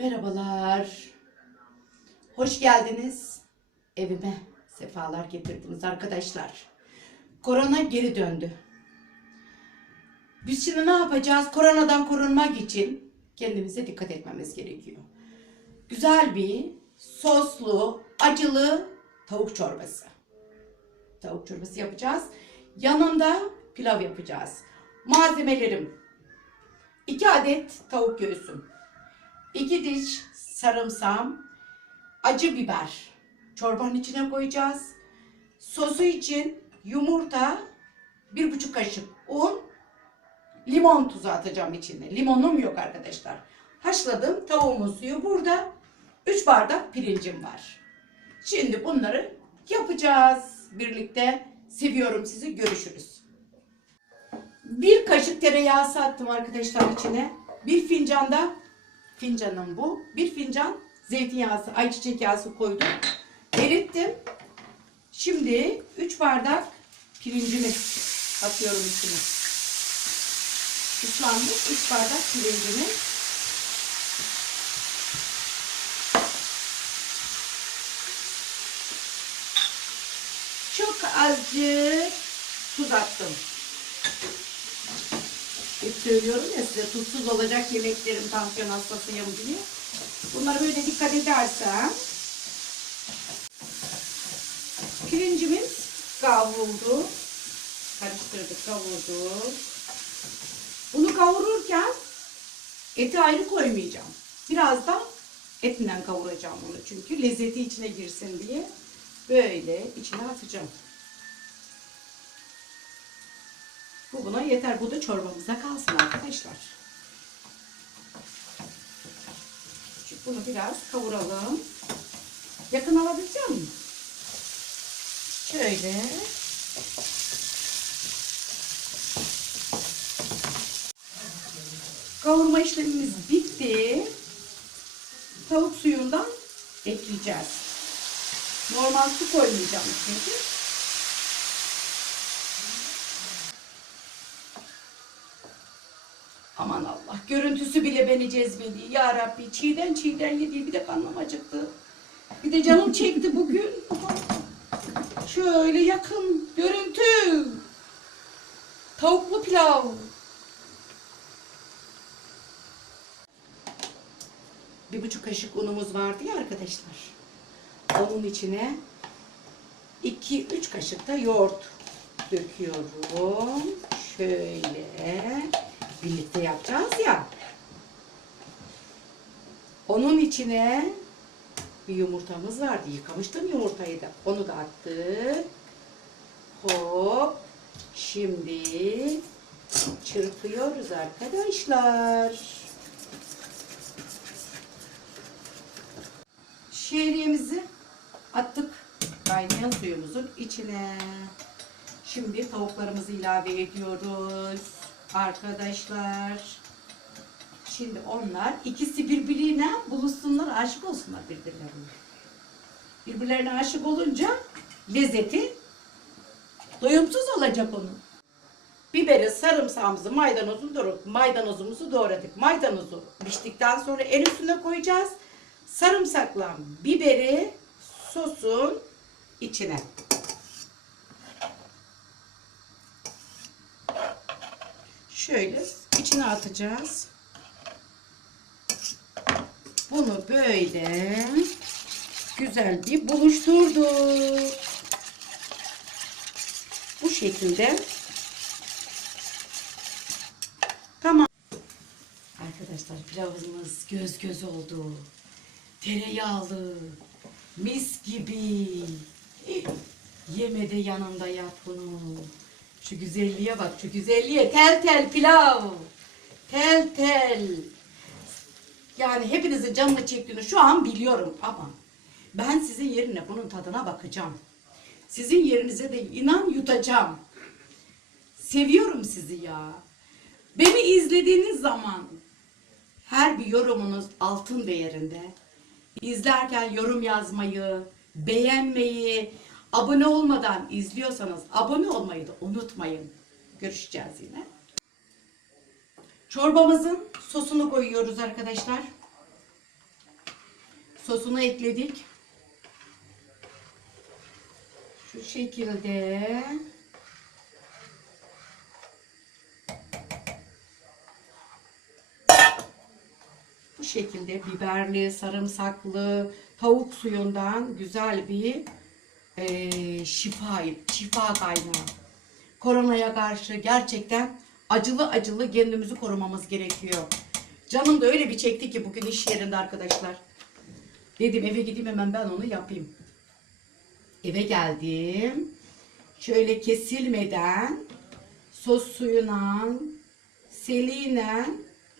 Merhabalar. Hoş geldiniz evime. Sefalar getirdiniz arkadaşlar. Korona geri döndü. Biz şimdi ne yapacağız? Koronadan korunmak için kendimize dikkat etmemiz gerekiyor. Güzel bir soslu, acılı tavuk çorbası. Tavuk çorbası yapacağız. Yanında pilav yapacağız. Malzemelerim 2 adet tavuk göğsüm, 2 diş sarımsağım, acı biber çorbanın içine koyacağız. Sosu için yumurta, bir buçuk kaşık un, limon tuzu atacağım içine. Limonum yok arkadaşlar. Haşladım tavuğumun suyu burada. 3 bardak pirincim var. Şimdi bunları yapacağız birlikte. Seviyorum sizi. Görüşürüz. Bir kaşık tereyağı attım arkadaşlar içine. Bir fincanda fincanım bu. Bir fincan zeytinyağı, ayçiçek yağı koydum. Erittim. Şimdi 3 bardak pirincimi atıyorum içine. Islanmış 3 bardak pirincimi. Çok azıcık tuz attım. Hep söylüyorum ya size tuzsuz olacak yemeklerim tansiyon hastasıyım diye. Bunlara böyle dikkat edersem pirincimiz kavruldu. Karıştırdık, kavurduk. Bunu kavururken eti ayrı koymayacağım. Biraz da etinden kavuracağım onu çünkü lezzeti içine girsin diye böyle içine atacağım. Bu buna yeter. Bu da çorbamıza kalsın arkadaşlar. Bunu biraz kavuralım. Yakın alabilecek miyim? Şöyle. Kavurma işlemimiz bitti. Tavuk suyundan ekleyeceğiz. Normal su koymayacağım çünkü. Görüntüsü bile beni cezbediyor. Ya Rabbi çiğden çiğden yediği bir de karnım acıktı. Bir de canım çekti bugün. Şöyle yakın görüntü. Tavuklu pilav. Bir buçuk kaşık unumuz vardı ya arkadaşlar. Onun içine iki üç kaşık da yoğurt döküyorum. Şöyle birlikte yapacağız ya. Onun içine bir yumurtamız vardı. Yıkamıştım yumurtayı da. Onu da attık. Hop. Şimdi çırpıyoruz arkadaşlar. Şehriyemizi attık kaynayan suyumuzun içine. Şimdi tavuklarımızı ilave ediyoruz arkadaşlar. Şimdi onlar ikisi birbirine buluşsunlar, aşık olsunlar birbirlerine. Birbirlerine aşık olunca lezzeti doyumsuz olacak onun. Biberi, sarımsağımızı, maydanozunu doğradık. Maydanozumuzu doğradık. Maydanozu piştikten sonra en üstüne koyacağız. Sarımsakla biberi sosun içine. Şöyle içine atacağız. Bunu böyle güzel bir buluşturduk. Bu şekilde tamam. Arkadaşlar pilavımız göz göz oldu. Tereyağlı, mis gibi. Yeme de yanında yap bunu. Şu güzelliğe bak, şu güzelliğe. Tel tel pilav. Tel tel. Yani hepinizin canını çektiğini şu an biliyorum ama ben sizin yerine bunun tadına bakacağım. Sizin yerinize de inan yutacağım. Seviyorum sizi ya. Beni izlediğiniz zaman her bir yorumunuz altın değerinde. İzlerken yorum yazmayı, beğenmeyi, abone olmadan izliyorsanız abone olmayı da unutmayın. Görüşeceğiz yine. Çorbamızın sosunu koyuyoruz arkadaşlar. Sosunu ekledik. Şu şekilde. Bu şekilde biberli, sarımsaklı tavuk suyundan güzel bir eee şifa, şifa kaynağı. Koronaya karşı gerçekten acılı acılı kendimizi korumamız gerekiyor. Canım da öyle bir çekti ki bugün iş yerinde arkadaşlar. Dedim eve gideyim hemen ben onu yapayım. Eve geldim. Şöyle kesilmeden sos suyuna, seliyle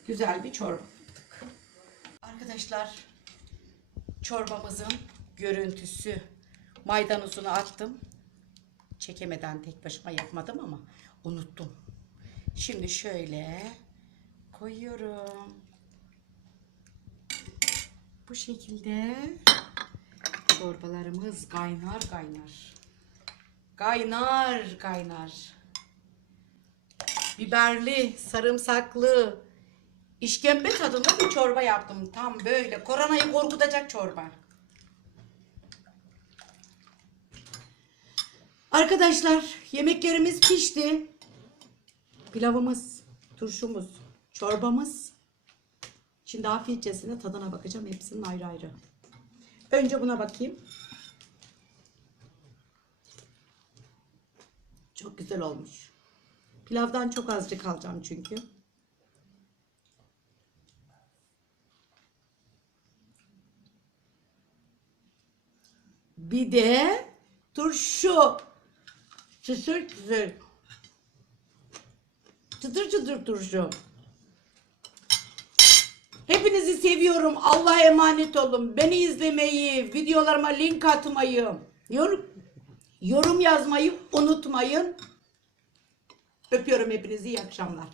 güzel bir çorba yaptık. Arkadaşlar çorbamızın görüntüsü maydanozunu attım. Çekemeden tek başıma yapmadım ama unuttum. Şimdi şöyle koyuyorum. Bu şekilde çorbalarımız kaynar kaynar. Kaynar kaynar. Biberli, sarımsaklı, işkembe tadında bir çorba yaptım. Tam böyle koronayı korkutacak çorba. Arkadaşlar yemeklerimiz pişti. Pilavımız, turşumuz, çorbamız. Şimdi afiyetçesine tadına bakacağım. Hepsinin ayrı ayrı. Önce buna bakayım. Çok güzel olmuş. Pilavdan çok azıcık alacağım çünkü. Bir de turşu. Çıtır çıtır. Çıtır çıtır turşu. Hepinizi seviyorum. Allah'a emanet olun. Beni izlemeyi, videolarıma link atmayı, yorum, yorum yazmayı unutmayın. Öpüyorum hepinizi. İyi akşamlar.